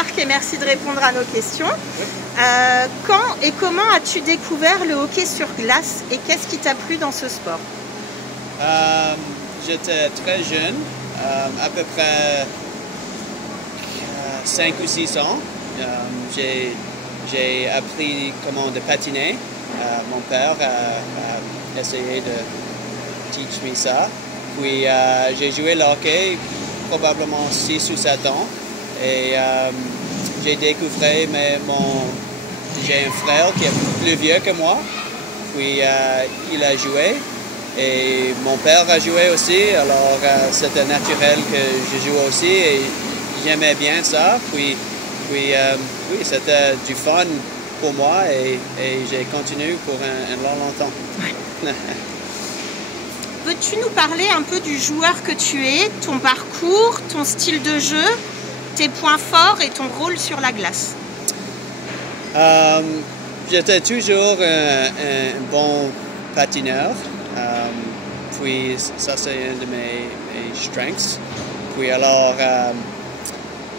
Marc et merci de répondre à nos questions. Quand et comment as-tu découvert le hockey sur glace et qu'est-ce qui t'a plu dans ce sport? J'étais très jeune, à peu près 5 ou 6 ans. J'ai appris comment de patiner. Mon père a essayé de teach me ça. Puis j'ai joué le hockey probablement 6 ou 7 ans. Et j'ai découvert j'ai un frère qui est plus vieux que moi. Puis il a joué. Et mon père a joué aussi. Alors c'était naturel que je joue aussi. Et j'aimais bien ça. Puis oui, c'était du fun pour moi et j'ai continué pour un long temps. Ouais. Peux-tu nous parler un peu du joueur que tu es, ton parcours, ton style de jeu, tes points forts et ton rôle sur la glace? J'étais toujours un bon patineur. Puis ça, c'est un de mes strengths. Puis alors,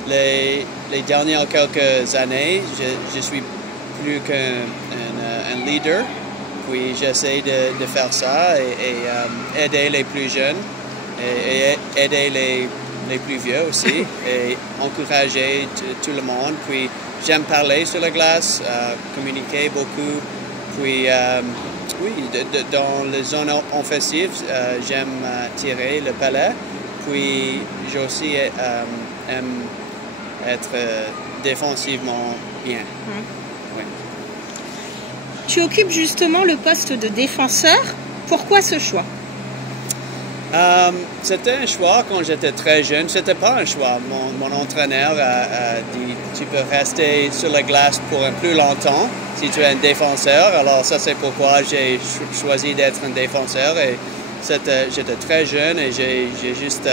les dernières quelques années, je suis plus qu'un leader. Puis j'essaie de faire ça et aider les plus jeunes et aider les plus vieux aussi et encourager tout le monde. Puis j'aime parler sur la glace, communiquer beaucoup. Puis oui, dans les zones offensives, j'aime tirer le palet. Puis j'ai aussi aime être défensivement bien. Oui. Tu occupes justement le poste de défenseur. Pourquoi ce choix? C'était un choix quand j'étais très jeune. C'était pas un choix. Mon entraîneur a dit tu peux rester sur la glace pour un plus longtemps si tu es un défenseur. Alors ça c'est pourquoi j'ai choisi d'être un défenseur. Et j'étais très jeune et j'ai juste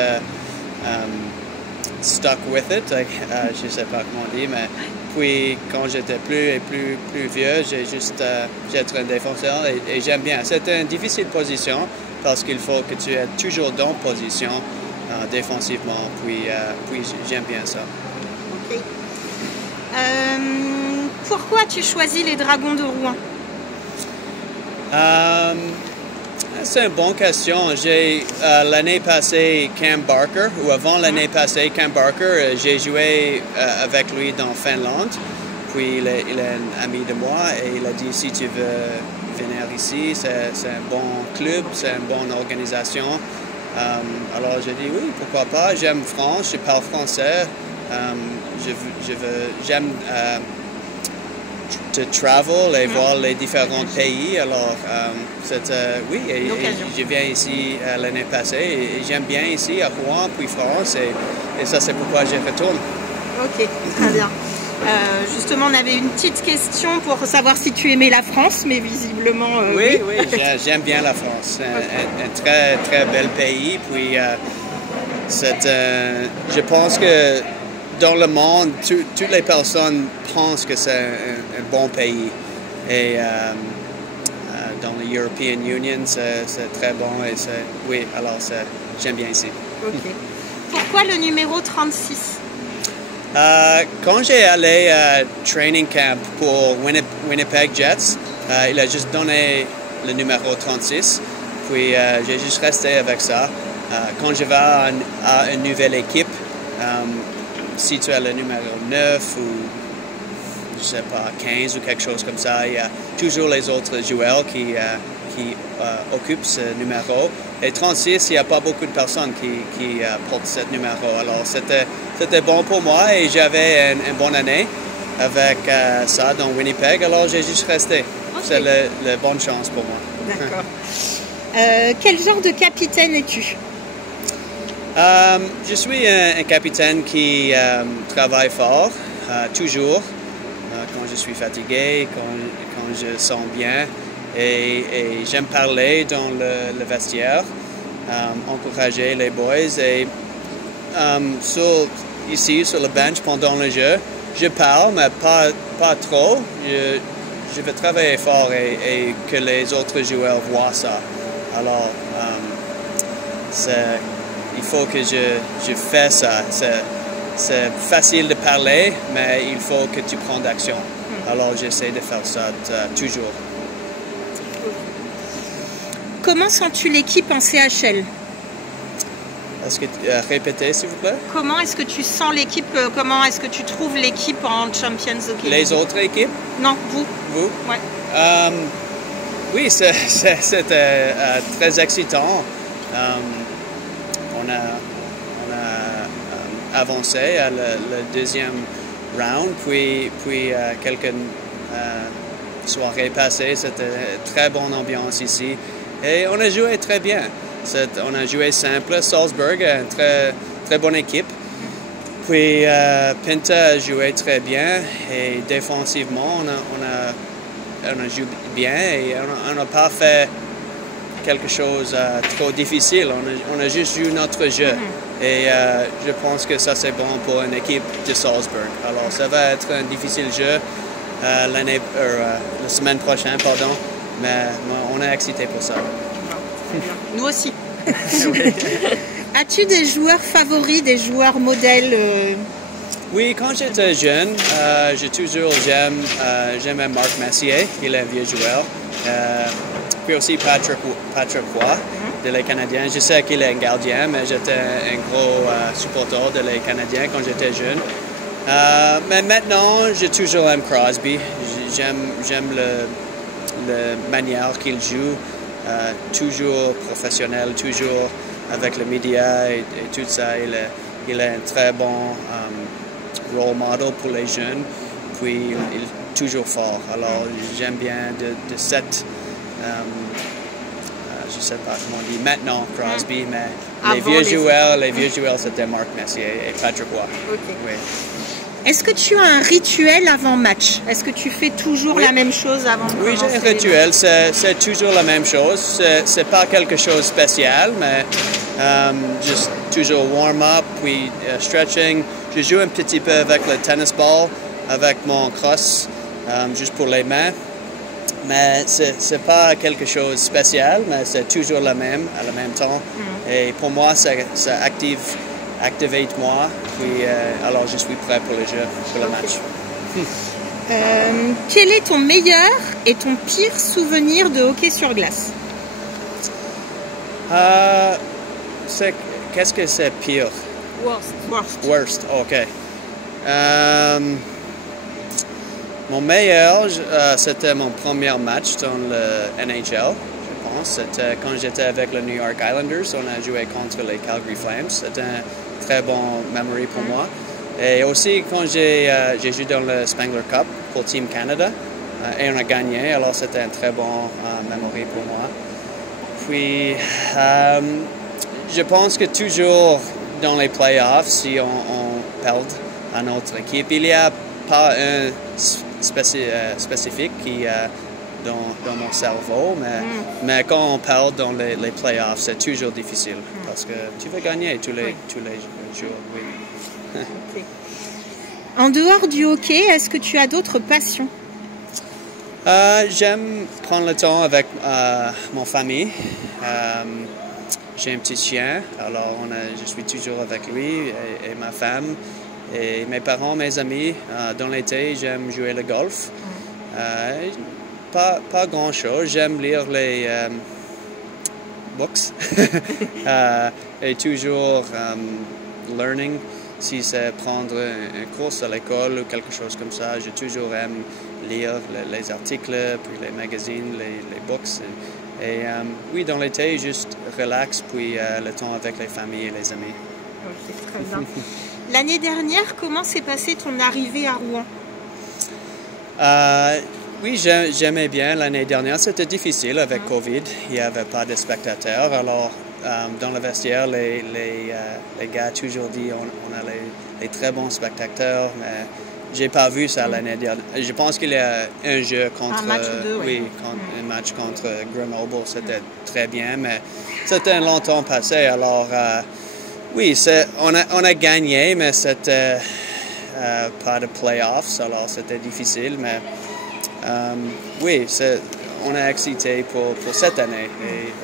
stuck with it. Je sais pas comment dire, mais puis quand j'étais plus vieux, j'ai juste j'être un défenseur et j'aime bien. C'est une difficile position parce qu'il faut que tu es toujours dans position défensivement. Puis j'aime bien ça. Okay. Pourquoi tu choisis les Dragons de Rouen? C'est une bonne question. J'ai l'année passée Cam Barker, ou avant l'année passée Cam Barker, j'ai joué avec lui dans Finlande. Puis il est un ami de moi et il a dit si tu veux venir ici, c'est un bon club, c'est une bonne organisation. Alors j'ai dit oui, pourquoi pas. J'aime France, je parle français. J'aime de travel et voir les différents pays. Alors, oui, et je viens ici l'année passée et j'aime bien ici à Rouen, puis France, et ça c'est pourquoi je retourne. Ok, très bien. Justement, on avait une petite question pour savoir si tu aimais la France, mais visiblement... Oui, j'aime bien la France. Un très, très bel pays. Puis, je pense que dans le monde, toutes les personnes pensent que c'est un bon pays. Et dans l'European Union, c'est très bon. Et oui, alors j'aime bien ici. Ok. Pourquoi le numéro 36? Quand j'ai allé à training camp pour Winnipeg Jets, il a juste donné le numéro 36. Puis j'ai juste resté avec ça. Quand je vais à une nouvelle équipe, si tu as le numéro 9 ou je sais pas 15 ou quelque chose comme ça, il y a toujours les autres joueurs qui occupent ce numéro. Et 36, il n'y a pas beaucoup de personnes qui portent ce numéro. Alors c'était bon pour moi et j'avais une bonne année avec ça dans Winnipeg. Alors j'ai juste resté. Okay. C'est la bonne chance pour moi. D'accord. Quel genre de capitaine es-tu? Je suis un capitaine qui travaille fort, toujours, quand je suis fatigué, quand je sens bien. Et j'aime parler dans le vestiaire, encourager les boys. Et ici, sur le bench, pendant le jeu, je parle, mais pas trop. Je vais travailler fort et que les autres joueurs voient ça. Alors, il faut que je fais ça. c'est facile de parler, mais il faut que tu prennes d'action. Alors j'essaie de faire ça toujours. Comment sens-tu l'équipe en CHL? Est-ce que répétez s'il vous plaît? Comment est-ce que tu sens l'équipe? Comment est-ce que tu trouves l'équipe en Champions Hockey? Les autres équipes? Non, vous. Vous? Ouais. Oui, c'était très excitant. On a avancé à le deuxième round, puis quelques soirées passées, c'était très bonne ambiance ici. Et on a joué très bien. On a joué simple. Salzburg, une très bonne équipe. Puis Pinta a joué très bien et défensivement, on a joué bien et on n'a pas fait quelque chose trop difficile. On a juste joué notre jeu. Et je pense que ça c'est bon pour une équipe de Salzburg. Alors ça va être un difficile jeu la semaine prochaine, pardon. Mais on est excité pour ça. Nous aussi. As-tu des joueurs favoris, des joueurs modèles? Oui, quand j'étais jeune, j'aimais Marc Messier, il est un vieux joueur. Puis aussi Patrick Roy de les Canadiens. Je sais qu'il est un gardien, mais j'étais un gros supporter de les Canadiens quand j'étais jeune. Mais maintenant, j'ai toujours aimé Crosby. J'aime la manière qu'il joue, toujours professionnel, toujours avec les médias et tout ça. Il est un très bon role model pour les jeunes, puis il est toujours fort. Alors j'aime bien de cette, je ne sais pas comment on dit maintenant Crosby, mais les vieux joueurs c'était Marc Messier et Patrick Roy. Okay. Oui. Est-ce que tu as un rituel avant match? Est-ce que tu fais toujours la même chose avant de commencer? Oui, j'ai un rituel, c'est toujours la même chose. C'est pas quelque chose de spécial, mais juste toujours warm-up, puis stretching. Je joue un petit peu avec le tennis ball, avec mon crosse, juste pour les mains. Mais c'est pas quelque chose de spécial, mais c'est toujours la même, à la même temps. Et pour moi, ça active moi, puis alors je suis prêt pour le jeu, pour le match. Quel est ton meilleur et ton pire souvenir de hockey sur glace? Qu'est-ce que c'est pire? Worst, ok. Mon meilleur, c'était mon premier match dans le NHL, je pense. C'était quand j'étais avec les New York Islanders. On a joué contre les Calgary Flames. C'était un très bon memory pour moi. Et aussi quand j'ai joué dans le Spengler Cup pour Team Canada et on a gagné. Alors c'était un très bon memory pour moi. Puis je pense que toujours dans les playoffs, si on perd à notre équipe, il n'y a pas un spécifique qui dans mon cerveau, mais quand on perd dans les playoffs, c'est toujours difficile parce que tu veux gagner tous les jours. Oui. Okay. En dehors du hockey, est-ce que tu as d'autres passions? J'aime prendre le temps avec mon famille. J'ai un petit chien, alors je suis toujours avec lui et ma femme. Et mes parents, mes amis, dans l'été, j'aime jouer le golf. Pas grand-chose. J'aime lire les books. Et toujours learning. Si c'est prendre un cours à l'école ou quelque chose comme ça, je toujours aime lire les articles, puis les magazines, les books. Et oui, dans l'été, juste relax, puis le temps avec les familles et les amis. Ok, très bien. L'année dernière, comment s'est passée ton arrivée à Rouen? Oui, j'aimais bien l'année dernière. C'était difficile avec Covid. Il n'y avait pas de spectateurs. Alors, dans le vestiaire, les gars toujours dit on a les très bons spectateurs, mais j'ai pas vu ça l'année dernière. Je pense qu'il y a un jeu contre... Un match ou deux, oui. Un match contre Grenoble. C'était très bien, mais c'était longtemps passé. Alors... oui, on a gagné, mais c'était pas de playoffs, alors c'était difficile. Mais oui, on est excité pour cette année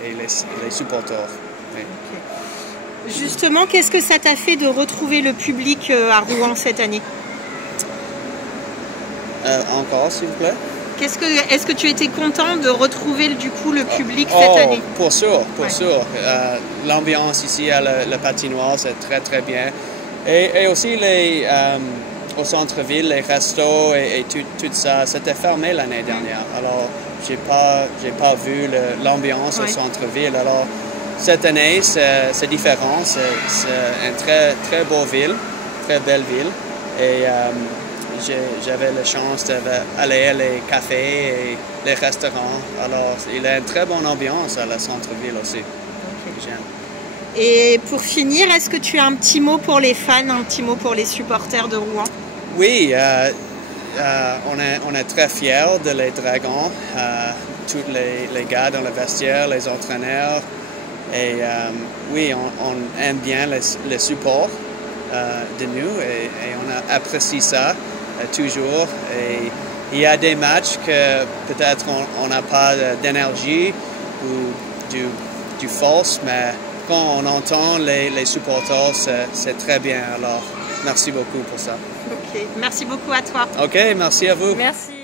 et les supporters. Oui. Justement, qu'est-ce que ça t'a fait de retrouver le public à Rouen cette année? Encore, s'il vous plaît. Est-ce que tu étais content de retrouver du coup le public cette année? Pour sûr. L'ambiance ici à la patinoire, c'est très très bien. Et aussi au centre-ville, les restos et tout ça, c'était fermé l'année dernière. Alors, j'ai pas vu l'ambiance au centre-ville. Alors, cette année, c'est différent. C'est une très très beau ville, très belle ville. Et j'avais la chance d'aller à les cafés et les restaurants. Alors, il y a une très bonne ambiance à la centre-ville aussi. Okay. Et pour finir, est-ce que tu as un petit mot pour les fans, un petit mot pour les supporters de Rouen? Oui, on est très fiers de les Dragons, tous les gars dans le vestiaire, les entraîneurs. Et oui, on aime bien le support de nous et on apprécie ça toujours. Et il y a des matchs que peut-être on n'a pas d'énergie ou du force, mais quand on entend les supporters, c'est très bien. Alors, merci beaucoup pour ça. Ok, merci beaucoup à toi. Ok, merci à vous. Merci.